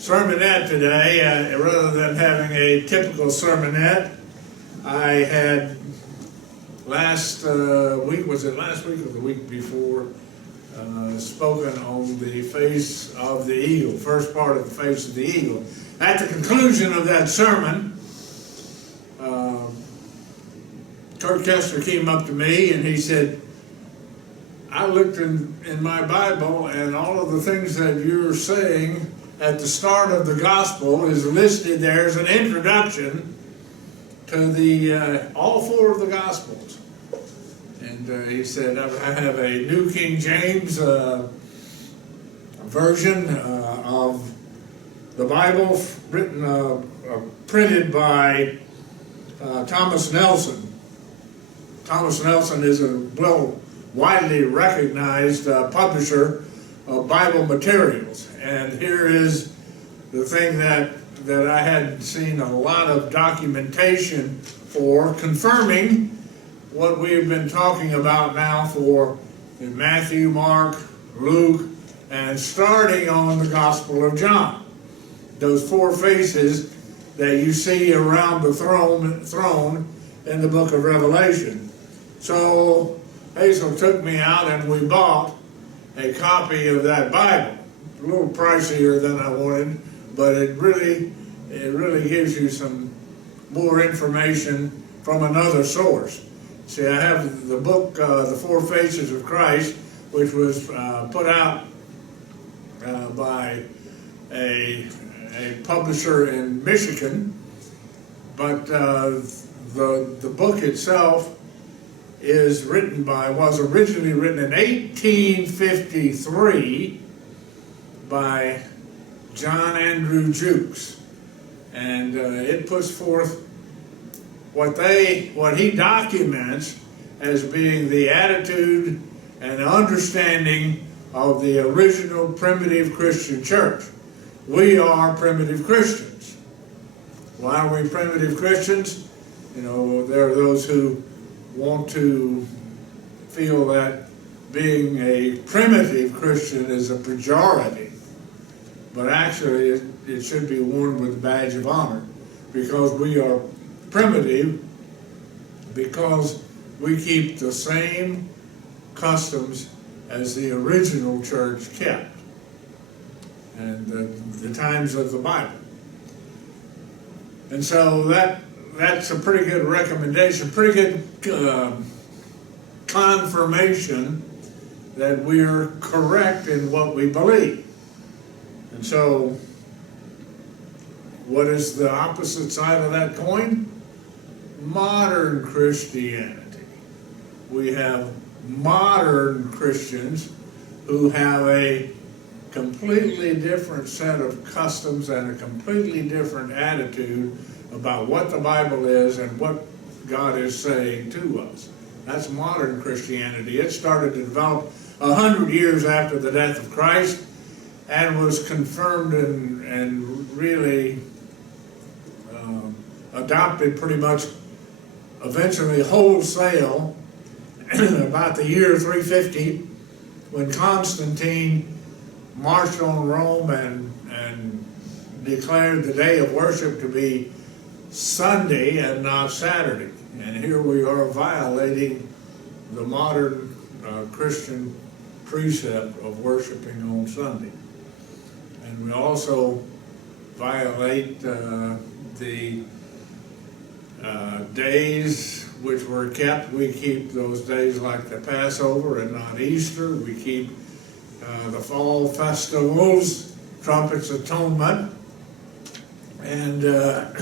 sermonette today. Rather than having a typical sermonette, I had last week, was it last week or the week before, spoken on the face of the eagle, first part of the face of the eagle. At the conclusion of that sermon, Kurt Kessler came up to me and he said, I looked in my Bible, and all of the things that you're saying at the start of the gospel is listed there as an introduction to the all four of the gospels. And he said, I have a New King James version of the Bible written, printed by Thomas Nelson. Thomas Nelson is a widely recognized publisher of Bible materials. And here is the thing that I had seen a lot of documentation for, confirming what we've been talking about now for Matthew, Mark, Luke, and starting on the Gospel of John. Those four faces that you see around the throne in the book of Revelation. So Hazel took me out and we bought a copy of that Bible. A little pricier than I wanted, but it really gives you some more information from another source. See, I have the book, The Four Faces of Christ, which was put out by a publisher in Michigan, but the book itself was originally written in 1853 by John Andrew Jukes, and it puts forth what he documents as being the attitude and understanding of the original primitive Christian church. We are primitive Christians. Why are we primitive Christians? You know, there are those who want to feel that being a primitive Christian is a pejorative, but actually it should be worn with a badge of honor, because we are primitive because we keep the same customs as the original church kept and the times of the Bible. And so that's a pretty good recommendation, pretty good confirmation that we're correct in what we believe. And so what is the opposite side of that coin? Modern Christianity. We have modern Christians who have a completely different set of customs and a completely different attitude about what the Bible is and what God is saying to us. That's modern Christianity. It started to develop 100 years after the death of Christ and was confirmed and really adopted pretty much eventually wholesale about the year 350, when Constantine marched on Rome and declared the day of worship to be Sunday and not Saturday. And here we are violating the modern Christian precept of worshiping on Sunday. And we also violate the days which were kept. We keep those days like the Passover and not Easter. We keep the fall festivals, Trumpets Atonement, and the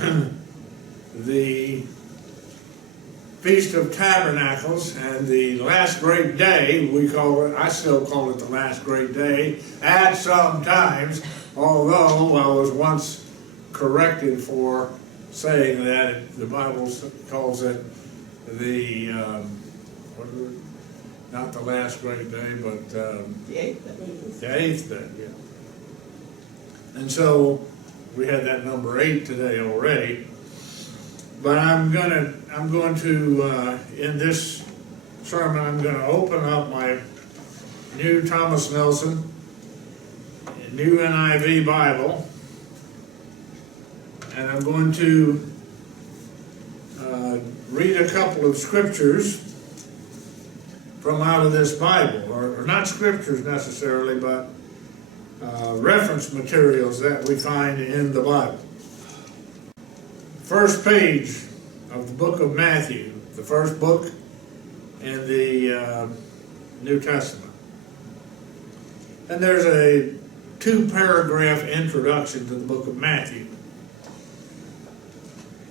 Feast of Tabernacles, and the last great day, I still call it the last great day at some times, although I was once corrected for saying that. The Bible calls it the, not the last great day, but the eighth day, yeah. And so we had that number 8 today already. But I'm going to in this sermon, I'm going to open up my new Thomas Nelson, new NIV Bible, and I'm going to read a couple of scriptures from out of this Bible, or not scriptures necessarily, but reference materials that we find in the Bible. First page of the book of Matthew, the first book in the New Testament. And there's a 2-paragraph introduction to the book of Matthew.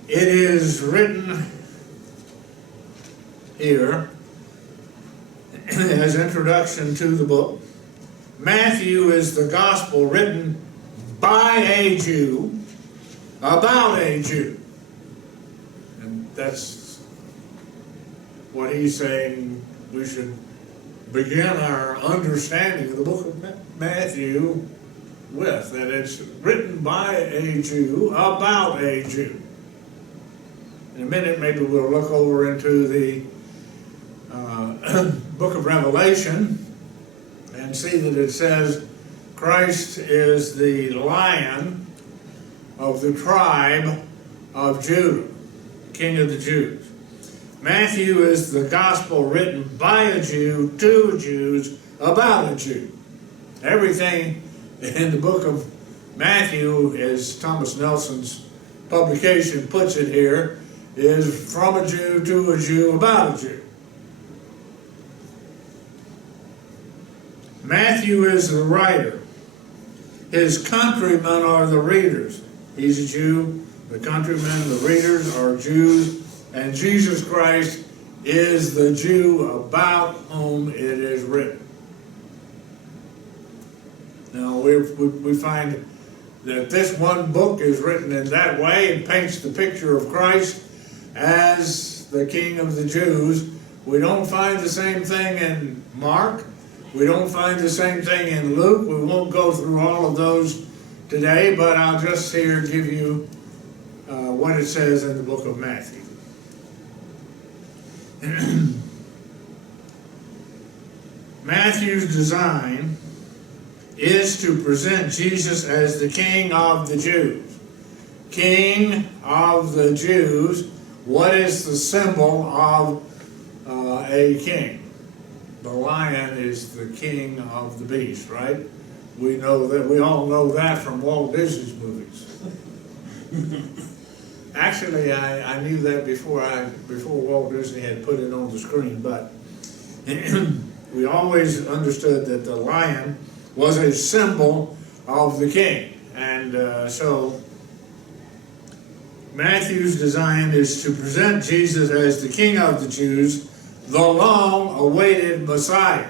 It is written here as introduction to the book. Matthew is the gospel written by a Jew about a Jew. And that's what he's saying we should begin our understanding of the book of Matthew with, that it's written by a Jew about a Jew. In a minute, maybe we'll look over into the book of Revelation and see that it says Christ is the Lion of the tribe of Judah, King of the Jews. Matthew is the gospel written by a Jew to Jews about a Jew. Everything in the book of Matthew, as Thomas Nelson's publication puts it here, is from a Jew to a Jew about a Jew. Matthew is the writer. His countrymen are the readers. He's a Jew. The countrymen, the readers, are Jews. And Jesus Christ is the Jew about whom it is written. Now, we find that this one book is written in that way and paints the picture of Christ as the King of the Jews. We don't find the same thing in Mark. We don't find the same thing in Luke. We won't go through all of those today, but I'll just here give you what it says in the book of Matthew. Matthew's design is to present Jesus as the King of the Jews. King of the Jews. What is the symbol of a king? The lion is the king of the beast, right? We know that. We all know that from Walt Disney's movies. Actually, I knew that before Walt Disney had put it on the screen, but we always understood that the lion was a symbol of the king. And so Matthew's design is to present Jesus as the King of the Jews, the long-awaited Messiah.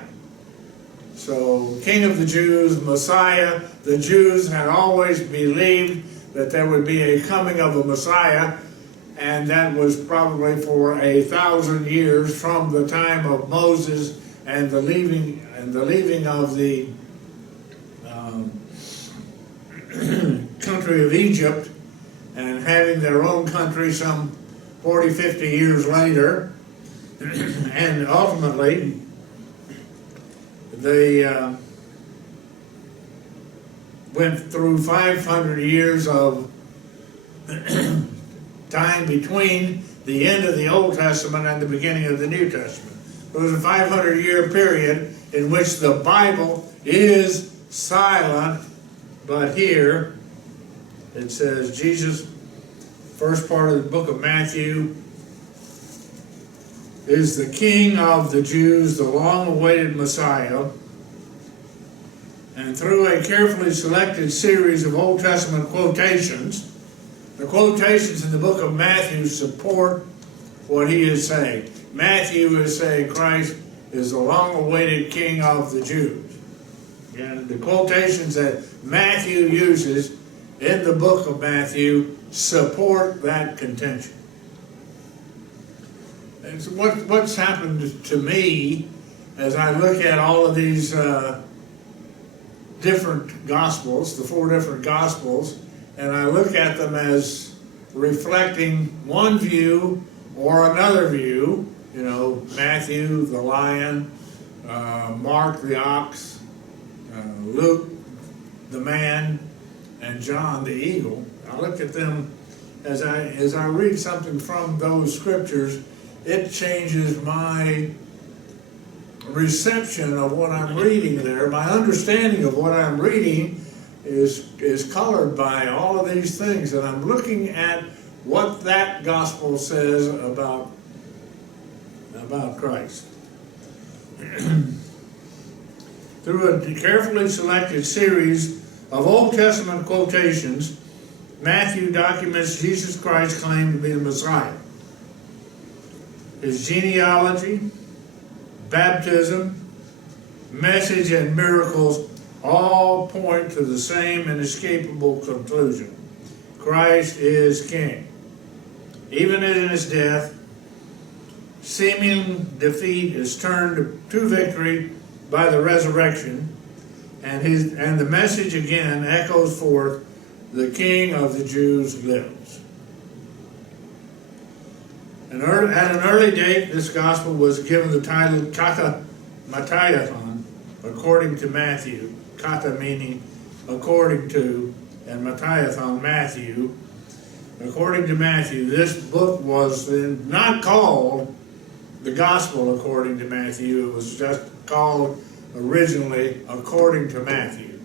So, King of the Jews, Messiah. The Jews had always believed that there would be a coming of a Messiah, and that was probably for 1,000 years from the time of Moses and the leaving of the country of Egypt and having their own country some 40, 50 years later. And ultimately, they went through 500 years of time between the end of the Old Testament and the beginning of the New Testament. It was a 500-year period in which the Bible is silent, but here it says Jesus, first part of the book of Matthew, is the King of the Jews, the long-awaited Messiah. And through a carefully selected series of Old Testament quotations, the quotations in the book of Matthew support what he is saying. Matthew is saying Christ is the long-awaited King of the Jews. And the quotations that Matthew uses in the book of Matthew support that contention. And so what's happened to me as I look at all of these different Gospels, the 4 different Gospels, and I look at them as reflecting one view or another view, you know, Matthew, the lion, Mark, the ox, Luke, the man, and John, the eagle. I look at them as I read something from those scriptures, it changes my reception of what I'm reading there. My understanding of what I'm reading is colored by all of these things, and I'm looking at what that gospel says about Christ. Through a carefully selected series of Old Testament quotations, Matthew documents Jesus Christ's claim to be the Messiah. His genealogy, baptism, message, and miracles all point to the same inescapable conclusion: Christ is King. Even in his death, seeming defeat is turned to victory by the resurrection, and the message again echoes forth: the King of the Jews lives. At an early date, this gospel was given the title Kata Matthyathon, according to Matthew. Kata meaning according to, and Matthyathon, Matthew. According to Matthew, this book was not called the Gospel according to Matthew. It was just called originally according to Matthew.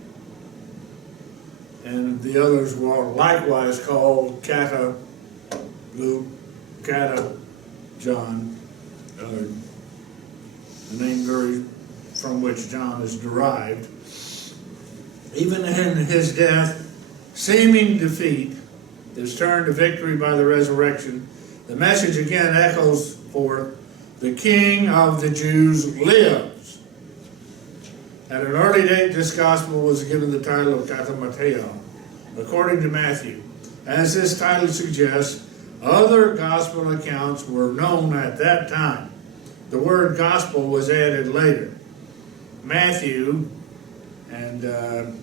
And the others were likewise called Kata Luke, Kata John, the name from which John is derived. Even in his death, seeming defeat is turned to victory by the resurrection. The message again echoes forth: the King of the Jews lives. At an early date, this gospel was given the title of Kata Matthyathon, according to Matthew. As this title suggests, other gospel accounts were known at that time. The word gospel was added later. Matthew, and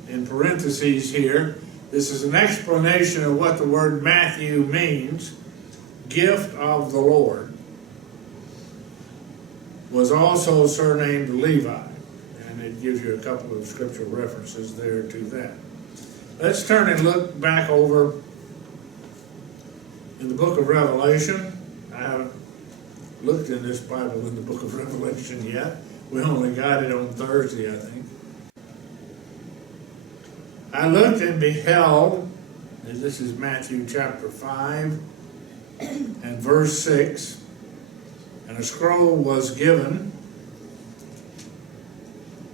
in parentheses here, this is an explanation of what the word Matthew means: gift of the Lord. Was also surnamed Levi, and it gives you a couple of scriptural references there to that. Let's turn and look back over in the book of Revelation. I haven't looked in this Bible in the book of Revelation yet. We only got it on Thursday, I think. I looked and beheld, and this is Matthew chapter 5 and verse 6, and a scroll was given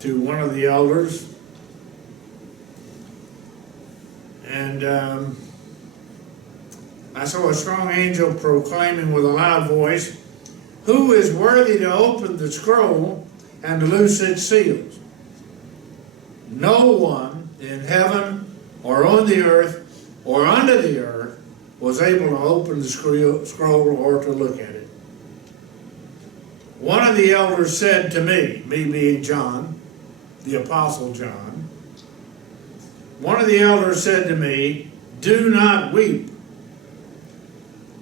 to one of the elders, and I saw a strong angel proclaiming with a loud voice, "Who is worthy to open the scroll and to loose its seals?" No one in heaven or on the earth or under the earth was able to open the scroll or to look at it. One of the elders said to me being John, the Apostle John, one of the elders said to me, "Do not weep."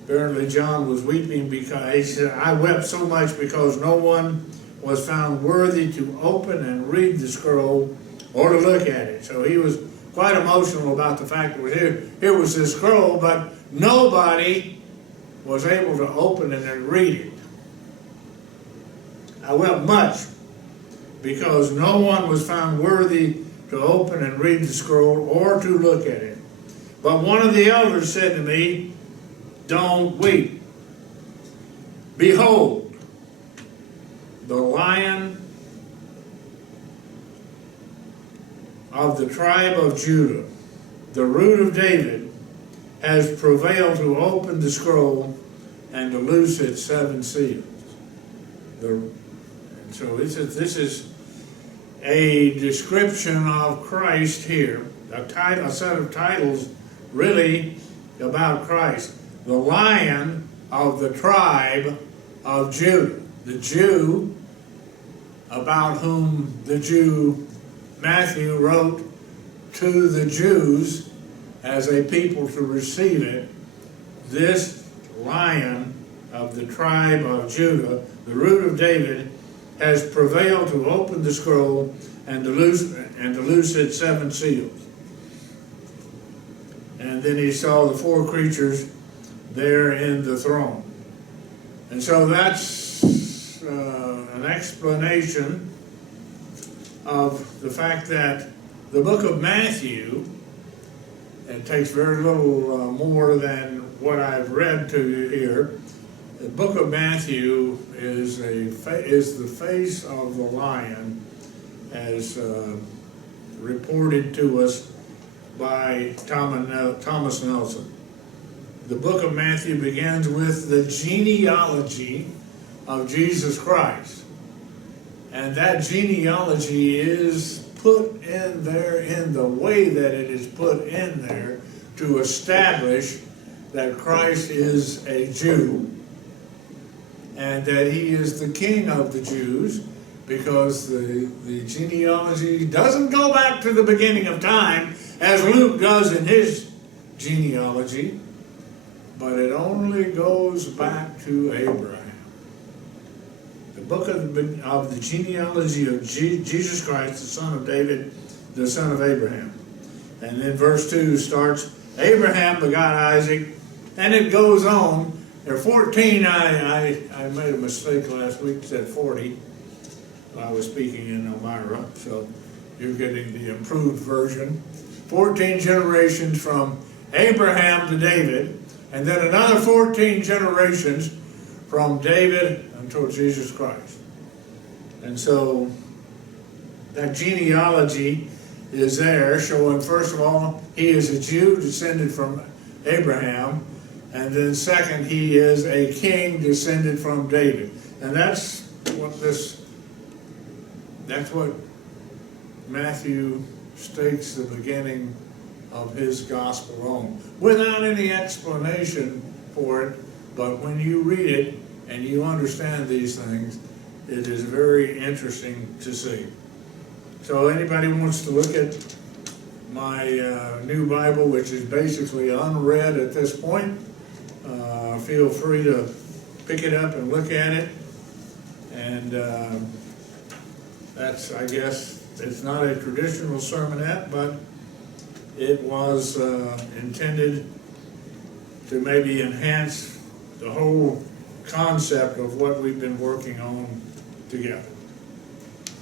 Apparently John was weeping because he said, "I wept so much because no one was found worthy to open and read the scroll or to look at it." So he was quite emotional about the fact that here was this scroll, but nobody was able to open it and read it. I wept much because no one was found worthy to open and read the scroll or to look at it. But one of the elders said to me, "Don't weep. Behold, the Lion of the tribe of Judah, the Root of David, has prevailed to open the scroll and to loose its 7 seals." So this is a description of Christ here, a set of titles really about Christ. The Lion of the tribe of Judah, the Jew about whom the Jew Matthew wrote to the Jews as a people to receive it. This Lion of the tribe of Judah, the Root of David, has prevailed to open the scroll and to loose its 7 seals. And then he saw the 4 creatures there in the throne. And so that's an explanation of the fact that the book of Matthew, it takes very little more than what I've read to you here. The book of Matthew is the face of the lion, as reported to us by Thomas Nelson. The book of Matthew begins with the genealogy of Jesus Christ. And that genealogy is put in there in the way that it is put in there to establish that Christ is a Jew and that he is the King of the Jews, because the genealogy doesn't go back to the beginning of time as Luke does in his genealogy, but it only goes back to Abraham. The book of the genealogy of Jesus Christ, the son of David, the son of Abraham. And then verse 2 starts, Abraham begot Isaac, and it goes on. There are 14, I made a mistake last week, said 40. I was speaking in Elmira, so you're getting the improved version. 14 generations from Abraham to David, and then another 14 generations from David until Jesus Christ. And so that genealogy is there, showing, first of all, he is a Jew descended from Abraham, and then second, he is a king descended from David. And that's what Matthew stakes the beginning of his gospel on, without any explanation for it. But when you read it and you understand these things, it is very interesting to see. So anybody wants to look at my new Bible, which is basically unread at this point, feel free to pick it up and look at it. And that's, I guess, it's not a traditional sermonette, but it was intended to maybe enhance the whole concept of what we've been working on together.